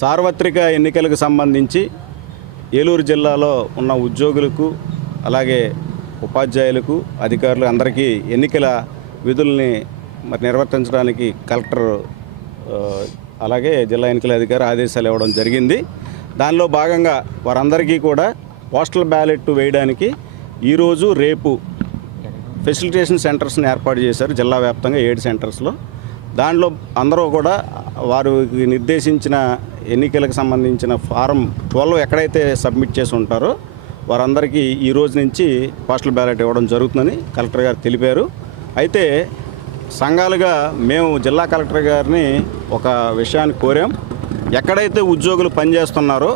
సార్వత్రిక ఎన్నికలకు సంబంధించి ఏలూరు జిల్లాలో ఉన్న ఉద్యోగులకు అలాగే ఉపాధ్యాయులకు అధికారులు అందరికీ ఎన్నికల విధుల్ని మరి నిర్వర్తించడానికి కలెక్టర్ అలాగే జిల్లా ఎన్నికల అధికారి ఆదేశాలు ఇవ్వడం జరిగింది. దానిలో భాగంగా వారందరికీ కూడా పోస్టల్ బ్యాలెట్ వేయడానికి ఈరోజు రేపు ఫెసిలిటేషన్ సెంటర్స్ని ఏర్పాటు చేశారు జిల్లా వ్యాప్తంగా ఏడు సెంటర్స్లో. దానిలో అందరూ కూడా వారికి నిర్దేశించిన ఎన్నికలకు సంబంధించిన ఫారం ట్వెల్వ్ ఎక్కడైతే సబ్మిట్ చేసి ఉంటారో వారందరికీ ఈ రోజు నుంచి పోస్టల్ బ్యాలెట్ ఇవ్వడం జరుగుతుందని కలెక్టర్ గారు తెలిపారు. అయితే సంఘాలుగా మేము జిల్లా కలెక్టర్ గారిని ఒక విషయాన్ని కోరాం. ఎక్కడైతే ఉద్యోగులు పనిచేస్తున్నారో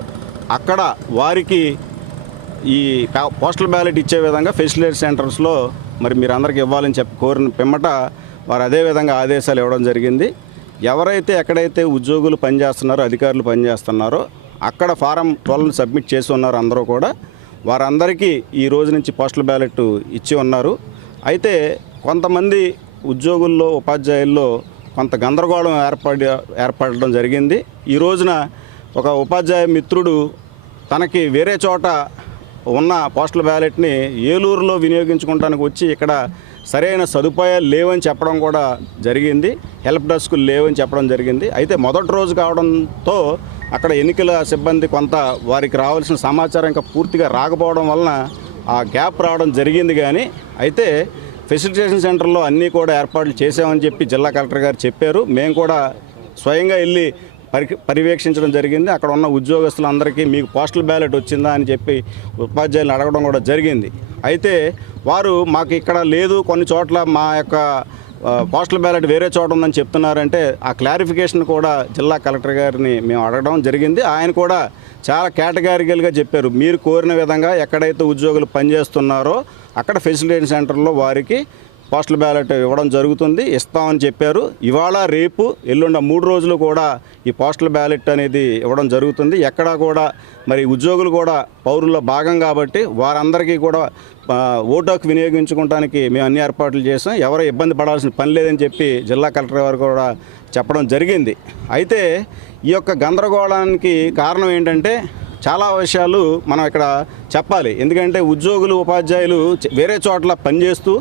అక్కడ వారికి ఈ పోస్టల్ బ్యాలెట్ ఇచ్చే విధంగా ఫెసిలిటీ సెంటర్స్లో మరి మీరు అందరికి ఇవ్వాలని చెప్పి కోరిన పిమ్మట వారు అదే విధంగా ఆదేశాలు ఇవ్వడం జరిగింది. ఎవరైతే ఎక్కడైతే ఉద్యోగులు పనిచేస్తున్నారో అధికారులు పనిచేస్తున్నారో అక్కడ ఫారం ట్వెల్వ్ని సబ్మిట్ చేసి ఉన్నారు అందరూ కూడా. వారందరికీ ఈ రోజు నుంచి పోస్టల్ బ్యాలెట్ ఇచ్చి ఉన్నారు. అయితే కొంతమంది ఉద్యోగుల్లో ఉపాధ్యాయుల్లో కొంత గందరగోళం ఏర్పడి ఏర్పడడం జరిగింది. ఈ రోజున ఒక ఉపాధ్యాయ మిత్రుడు తనకి వేరే చోట ఉన్న పోస్టల్ బ్యాలెట్ని ఏలూరులో వినియోగించుకోవడానికి వచ్చి ఇక్కడ సరైన సదుపాయాలు లేవని చెప్పడం కూడా జరిగింది. హెల్ప్ డెస్కులు లేవని చెప్పడం జరిగింది. అయితే మొదటి రోజు కావడంతో అక్కడ ఎన్నికల సిబ్బంది కొంత వారికి రావాల్సిన సమాచారం ఇంకా పూర్తిగా రాకపోవడం వలన ఆ గ్యాప్ రావడం జరిగింది కానీ అయితే ఫెసిలిటేషన్ సెంటర్లో అన్నీ కూడా ఏర్పాట్లు చేసామని చెప్పి జిల్లా కలెక్టర్ గారు చెప్పారు. మేము కూడా స్వయంగా వెళ్ళి పర్యవేక్షించడం జరిగింది. అక్కడ ఉన్న ఉద్యోగస్తులందరికీ మీకు పోస్టల్ బ్యాలెట్ వచ్చిందా అని చెప్పి ఉపాధ్యాయులు అడగడం కూడా జరిగింది. అయితే వారు మాకు ఇక్కడ లేదు కొన్ని చోట్ల మా యొక్క పోస్టల్ బ్యాలెట్ వేరే చోట ఉందని చెప్తున్నారంటే ఆ క్లారిఫికేషన్ కూడా జిల్లా కలెక్టర్ గారిని మేము అడగడం జరిగింది. ఆయన కూడా చాలా కేటగారికల్గా చెప్పారు. మీరు కోరిన విధంగా ఎక్కడైతే ఉద్యోగులు పనిచేస్తున్నారో అక్కడ ఫెసిలిటీ సెంటర్లో వారికి పోస్టల్ బ్యాలెట్ ఇవ్వడం జరుగుతుంది. ఇస్తామని చెప్పారు. ఇవాళ రేపు ఎల్లుండ మూడు రోజులు కూడా ఈ పోస్టల్ బ్యాలెట్ అనేది ఇవ్వడం జరుగుతుంది. ఎక్కడా కూడా మరి ఉద్యోగులు కూడా పౌరుల్లో భాగం కాబట్టి వారందరికీ కూడా ఆ, ఓటు హక్కు వినియోగించుకోవడానికి మేము అన్ని ఏర్పాట్లు చేసాం. ఎవరు ఇబ్బంది పడాల్సిన పని లేదని చెప్పి జిల్లా కలెక్టర్ గారు కూడా చెప్పడం జరిగింది. అయితే ఈ యొక్క గందరగోళానికి కారణం ఏంటంటే చాలా విషయాలు మనం ఇక్కడ చెప్పాలి. ఎందుకంటే ఉద్యోగులు ఉపాధ్యాయులు వేరే చోట్ల పనిచేస్తూ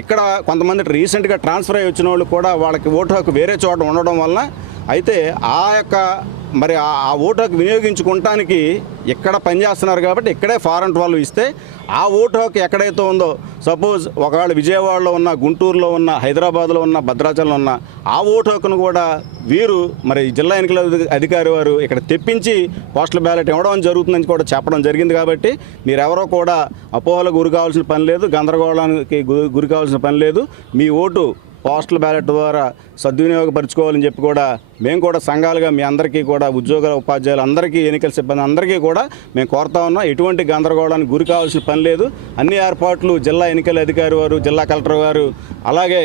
ఇక్కడ కొంతమంది రీసెంట్గా ట్రాన్స్ఫర్ అయ్యి వచ్చిన వాళ్ళు కూడా వాళ్ళకి ఓటు హక్కు వేరే చోట ఉండడం వలన అయితే ఆ యొక్క మరి ఆ ఓటు హక్కు వినియోగించుకోవటానికి ఎక్కడ పనిచేస్తున్నారు కాబట్టి ఇక్కడే ఫారెన్ వాళ్ళు ఇస్తే ఆ ఓటు హక్కు ఎక్కడైతే ఉందో సపోజ్ ఒకవేళ విజయవాడలో ఉన్న గుంటూరులో ఉన్న హైదరాబాద్లో ఉన్న భద్రాచలంలో ఉన్న ఆ ఓటు హక్కును కూడా వీరు మరి జిల్లా ఎన్నికల అధికారి వారు ఇక్కడ తెప్పించి పోస్టల్ బ్యాలెట్ ఇవ్వడం జరుగుతుందని కూడా చెప్పడం జరిగింది కాబట్టి మీరెవరో కూడా అపోహలకు గురి కావాల్సిన పని లేదు గందరగోళానికి గురి కావాల్సిన పని లేదు. మీ ఓటు పోస్టల్ బ్యాలెట్ ద్వారా సద్వినియోగపరచుకోవాలని చెప్పి కూడా మేము కూడా సంఘాలుగా మీ అందరికీ కూడా ఉద్యోగుల ఉపాధ్యాయులు అందరికీ ఎన్నికల సిబ్బంది అందరికీ కూడా మేము కోరుతా ఉన్నాం. ఎటువంటి గందరగోళానికి గురి కావాల్సిన పని లేదు. అన్ని ఏర్పాట్లు జిల్లా ఎన్నికల అధికారి వారు జిల్లా కలెక్టర్ గారు అలాగే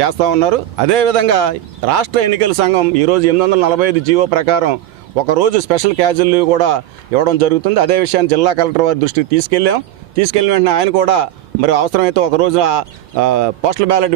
చేస్తూ ఉన్నారు. అదేవిధంగా రాష్ట్ర ఎన్నికల సంఘం ఈరోజు ఎనిమిది వందల నలభై ఐదు జీవో ప్రకారం ఒకరోజు స్పెషల్ క్యాజువల్ లీవ్ కూడా ఇవ్వడం జరుగుతుంది. అదే విషయాన్ని జిల్లా కలెక్టర్ వారి దృష్టికి తీసుకెళ్ళాం. తీసుకెళ్ళిన వెంటనే ఆయన కూడా మరి అవసరమైతే ఒక రోజు పోస్టల్ బ్యాలెట్